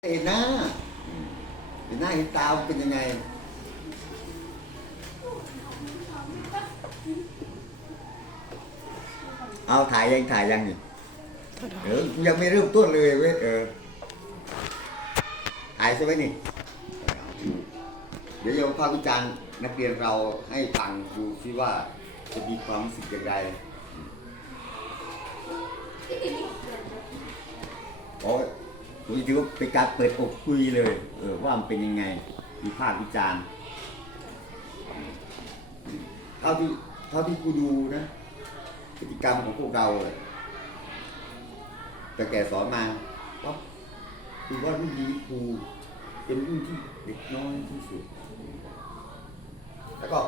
เห็นหน้าเห็นหน้าเห็นตามันเป็นยังไง เอาถ่ายยังถ่ายยังนี่เออกูยังไม่เริ่มต้นเลยเว้ยเออถ่ายใช่ไหมนี่ เดี๋ยวโยมภาควิจารณ์นักเรียนเราให้ฟังดูซิว่าจะมีความรู้สึกอย่างไรโอ้ย ผมถือว่าเป็นการเปิดอกคุยเลย เออว่ามันเป็นยังไงมีภาควิจารณ์เท่าที่เท่าที่กูดูนะพฤติกรรมของพวกเราเลยแต่แกสอนมาว่าคือว่ารุ่นนี้ครูเป็นรุ่นที่เด็กน้อยที่สุด แล้วก็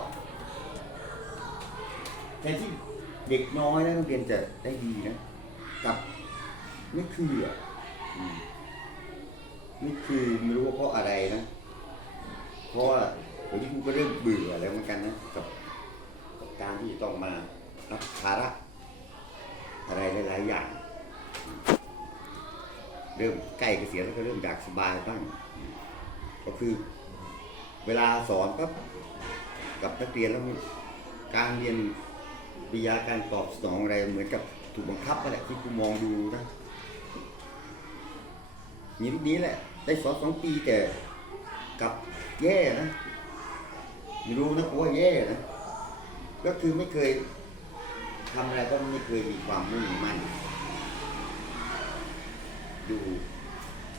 แทนที่เด็กน้อยนะนักเรียนจะได้ดีนะกับนี่คืออะ นี่คือไม่รู้ว่าเพราะอะไรนะ เพราะว่าเดี๋ยวนี้ครูก็เริ่มเบื่อแล้วเหมือนกันนะกับกับการที่ต้องมารับภาระอะไรหลายๆอย่าง เริ่มใกล้เกษียณแล้วก็เริ่มอยากสบายบ้าง ก็คือเวลาสอนก็กับนักเรียนแล้วการเรียนวิยาการตอบสนองอะไรเหมือนกับถูกบังคับนั่นแหละที่ครูมองดูนะนี่นนี้แหละ ได้สอนสองปีแต่กับแย่นะไม่รู้นะกูว่าแย่นะ ก็คือไม่เคยทำอะไรก็ไม่เคยมีความมุ่งมั่นดู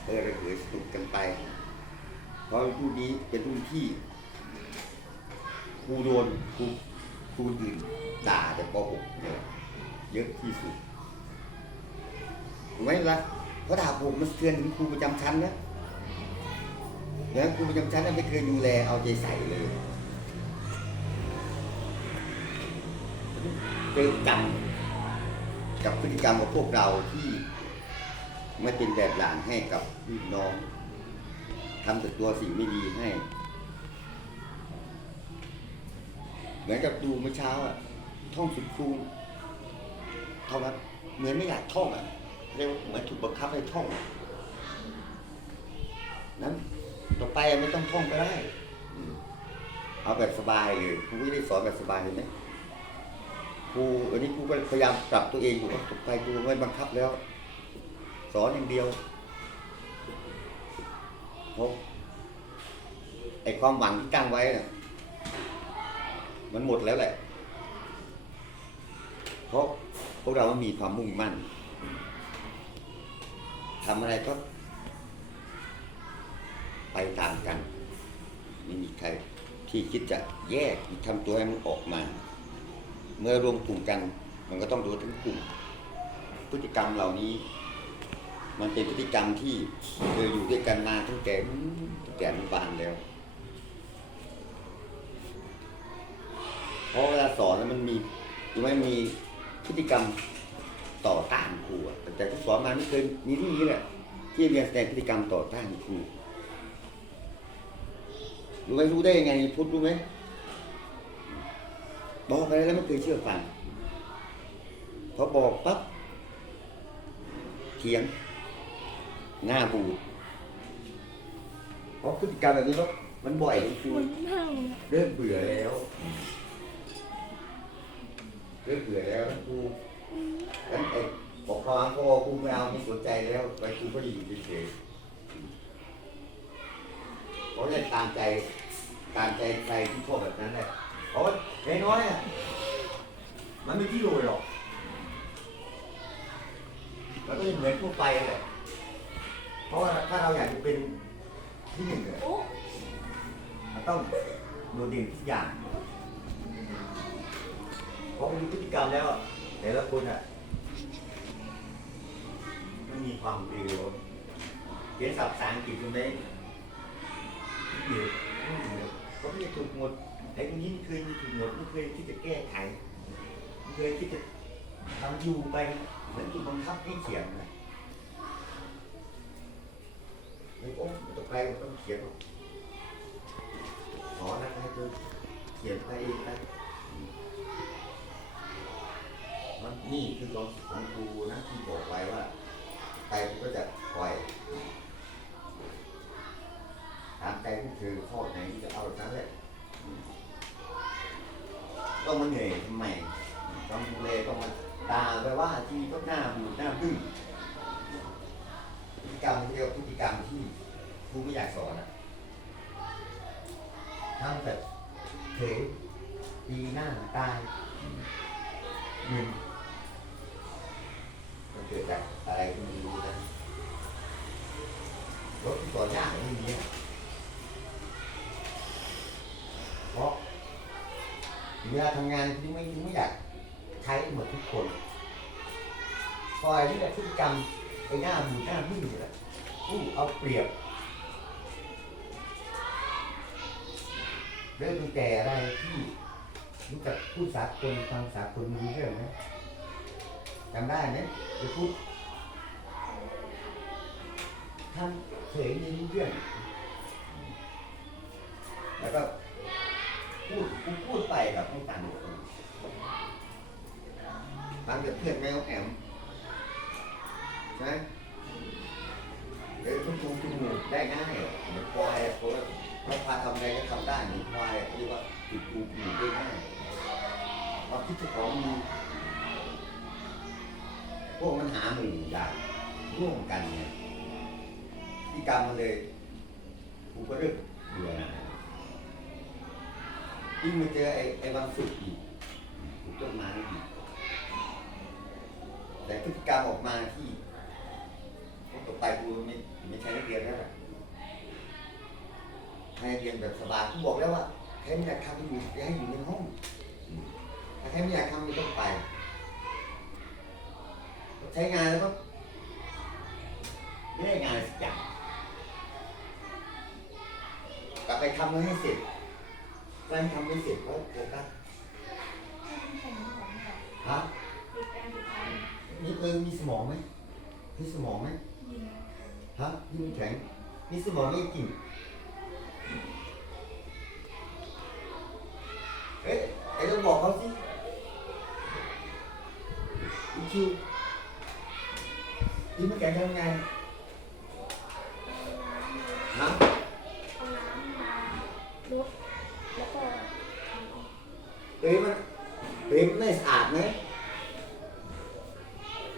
เออระเหยสนุกกันไป เพราะรุ่นนี้เป็นรุ่นที่ครูโดนครูครูอื่นด่าแต่ป .6 เนี่ยเยอะที่สุดถูกไหมล่ะเพราะด่าผมมันเทือนถึงครูประจำชั้นนะ แล้วครูประจำชั้นไม่เคยดูแลเอาใจใส่เลยเจอจำกับพฤติกรรมของพวกเราที่ไม่เป็นแบบอย่างให้กับลูกน้องทำแต่ตัวสิ่งไม่ดีให้ เหมือนกับดูเมื่อเช้าอะท่องสุดคูเท่านั้นเหมือนไม่อยากท่องอะเรียกว่าเหมือนถูกบังคับให้ท่องนั้น ต่อไปไม่ต้องท่องก็ได้เอาแบบสบายเลยครูไม่ได้สอนแบบสบายเห็นไหมครูอันนี้ครูก็พยายามปรับตัวเองอยู่ว่าต่อไปครูไม่บังคับแล้ว สอนอย่างเดียวเพราะไอความหวังที่ตั้งไว้น่ะมันหมดแล้วแหละเพราะพวกเรามันมีความมุ่งมั่นทำอะไรก็ ไปตามกันไม่มีใครที่คิดจะแยกทำตัวให้มันออกมา เมื่อรวมกลุ่มกัน มันก็ต้องดูทั้งกลุ่ม พฤติกรรมเหล่านี้ มันเป็นพฤติกรรมที่เคยอยู่ด้วยกันมาตั้งแต่ตั้งแต่นบาลแล้วเพราะเวลาสอนแล้วมันมีไม่มีพฤติกรรมต่อต้านครูแต่ที่สอนมาไม่เคยมีที่นี้แหละที่เรียนแสดงพฤติกรรมต่อต้านครู ไหมรู้ได้ยังไงพุทธรู้ไหมบอกอะไรแล้วไม่เคยเชื่อฟังพอบอกปั๊บเถียง หน้าบูดเพราะพฤติกรรมแบบนี้ก็มันบ่อยครูมันเน่าเริ่มเบื่อแล้วเริ่มเบื่อแล้วนะครูงั้นไอ้บอกพลังก็ครูไม่เอาไม่สนใจแล้วไปครูก็อยู่เฉยๆ เพราะได้ตามใจตามใจใครที่ชอบแบบนั้นแหละเพราะว่าน้อยๆอะมันไม่ที่รวยหรอกมันก็จะเหมือนทั่วไปแหละเพราะว่าถ้าเราอยากจะเป็นที่หนึ่งเนี่ยมันต้องโดดเด่นทุกอย่างเพราะมันมีพฤติกรรมแล้วอะแต่ละคนอะมันมีความเร็วเขียนศัพท์ภาษาอังกฤษตรงนี้ เดี๋ยวเขาไม่ได้ถูกหมดไอ้ตรงนี้ไม่เคยมีถูกหมดไม่เคยที่จะแก้ไขไม่เคยที่จะทำอยู่ไปเหมือนถูกบังคับให้เขียนนะไม่โอ้ต่อไปมันต้องเขียนหรอกขอนะให้เธอเขียนไปเองนะมันนี่คือความสุขของครูนะที่บอกไว้ว่าไปก็จะปล่อย พวกเธอข้อไหนที่จะเอาทั้งนั้นแหละอืมต้องมาเหนื่อยทำไมต้องดูแลต้องมาด่าไปว่าที่ก็หน้าบูดหน้าบึ้งพฤติกรรมเรียกว่าพฤติกรรมที่ครูไม่อยากสอนอะทำแบบเผยดีหน้าตายมึนมันเกิดจากอะไรก็ไม่รู้นะรถที่ก่อนหน้าไม่มีอะเพราะ เวลาทำงานที่ไม่ไม่อยากใช้หมดทุกคน พอไอ้นี่แหละพฤติกรรมไอ้หน้าบูหน้าบึ้งนี่แหละอู้เอาเปรียบเรื่องตั้งแต่อะไรที่รู้จักพูดสากลฟังสากลมีเรื่องไหมจำได้ไหมจะพูดทำเฉยในเรื่องแล้วก็ ความคิดเจ้าของมีพวกมันหาหมู่อย่างร่วมกันไงที่กรรมมันเลยกูก็เริ่มเบื่อหน่ายยิ่งมาเจอไอ้ไอ้วันศุกร์อีกกูต้นไม้อีกแต่พฤติกรรมออกมาที่ต่อไปกูไม่ไม่ใช่นักเรียนแล้วล่ะให้เรียนแบบสบายผมบอกแล้วว่าใครไม่อยากทำอยู่อย่ให้อยู่ในห้อง ใครไม่อยากทำไม่ต้องไป ใช้งานแล้วก็ไม่ได้งานสักอย่างกลับไปทำแล้วให้เสร็จถ้าทำไม่เสร็จก็โฟกัสฮะนี่เออมีสมองไหมมีสมองไหมฮะยิ่งแข็งมีสมองไม่จริงเอ๊ะไอ้ต้องบอกเขาสิอี คิวที่มันแกทำไงฮะเอาน้ำมาลดแล้วก็ทำเอาเอ้ยมันเอ้ยมันไม่สะอาดไหม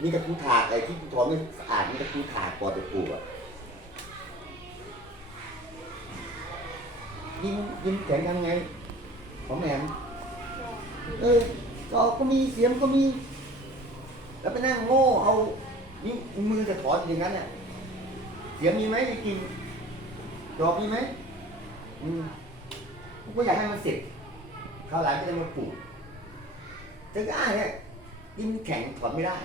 มีตะปูถาดอะไรที่กูถอนไม่สะอาดมีตะปูถาดก่อนตะปูอะยิงยิงแข็งทำไงของแหมมเออก็ก็มีเสียงก็มี แล้วไปนั่งโง่เอานิ้วมือจะถอนอย่างนั้นเนี่ยเสียงมีไหมจริงๆดอกมีไหมอืมผมก็อยากให้มันเสร็จคราวหลังก็จะมาปลูกจะก็อ้างเนี่ยดินแข็งถอนไม่ได้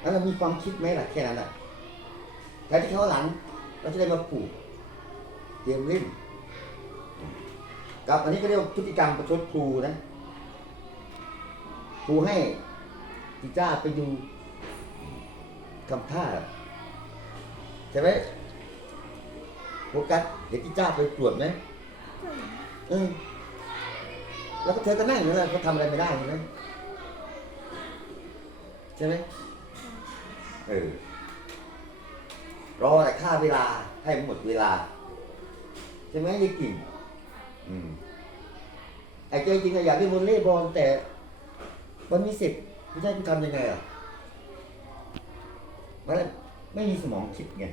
แล้วเรามีความคิดไหมล่ะแค่นั้นแหละแต่ที่เขาหลังเราจะได้มาปลูกเตรียมเล่นครับอันนี้ก็เรียกว่าพฤติกรรมประชดครูนะครูให้ จิจ้าไปดูทำท่าใช่ไหมโฟกัสเห็นจิจ้าไปตรวจไหมเออแล้วก็เธอก็นั่งอยู่นั่นก็ทำอะไรไม่ได้ใช่ไหมใช่ไหมเออรอแต่ค่าเวลาให้มันหมดเวลา ใช่ไหมยายกิ่งอืมไอ้ใจจริงอะอยากเล่นวอลเลย์บอลแต่มันมีสิทธิ์ ไม่ใช่กูทำยังไงอะไมันไม่มีสมองคิดไง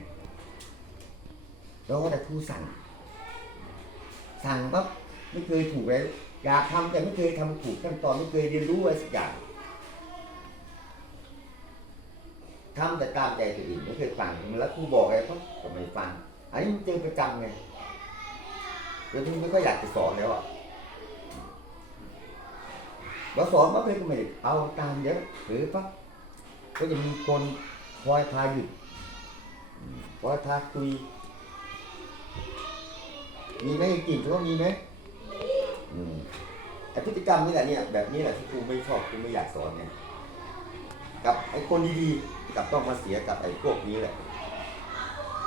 แล้วก็แต่ครูสั่ง สั่งปั๊บไม่เคยถูกเลยอยากทำแต่ไม่เคยทำถูกขั้นตอนไม่เคยเรียนรู้อะไรสักอย่างทำแต่ตามใจตัวเองไม่เคยฟังแล้วครูบอกอะไรก็ก็ไม่ฟังอันนี้มันเจอประจำไงเดี๋ยวนี้ไม่ค่อยอยากจะสอนแล้วอะ เราสอนปั๊บเลยก็ไม่ได้เอาตามเยอะหรือปั๊บก็จะมีคนคอยพาหยุดอืมคอยพาคุยมีไหมกลิ่นเขามีไหมไอพฤติกรรมนี่แหละเนี่ยแบบนี้แหละที่ครูไม่ชอบครูไม่อยากสอนเนี่ยกับไอ้คนดีๆกับต้องมาเสียกับไอ้พวกนี้แหละ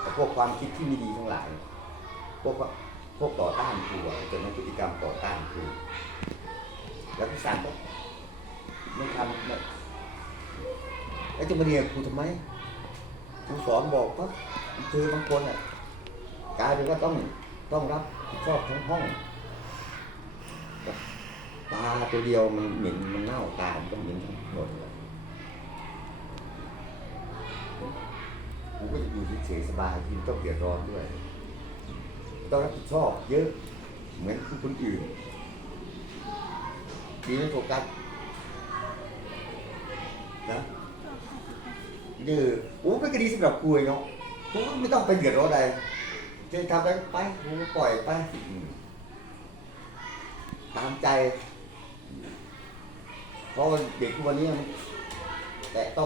ไอพวกความคิดที่ไม่ดีทั้งหลายพวกพวกต่อต้านครูอะจะมีพฤติกรรมต่อต้านครู แล้วพี่สันก็ไม่ทำไม่แล้วจะมาเรียนครูทำไมครูสอนบอกก็คือบางคนอะกลายเป็นว่าต้องต้องรับผิดชอบทั้งห้องตาตัวเดียวมันเหม็นมันเน่าตามันต้องเหม็นทั้งหมดเลยกูก็จะอยู่เฉยสบายที่ต้องเดือดร้อนด้วย ต้องรับผิดชอบเยอะเหมือนคนอื่น ดีไม่โฟกัสนะดื้อโอ้มันก็ดีสำหรับคุยเนาะกูก็ไม่ต้องไปเดือดร้อนอะไรจะทำอะไรไปกูก็ปล่อยไป ตามใจ เพราะเด็กทุกวันนี้มันแตะต้อง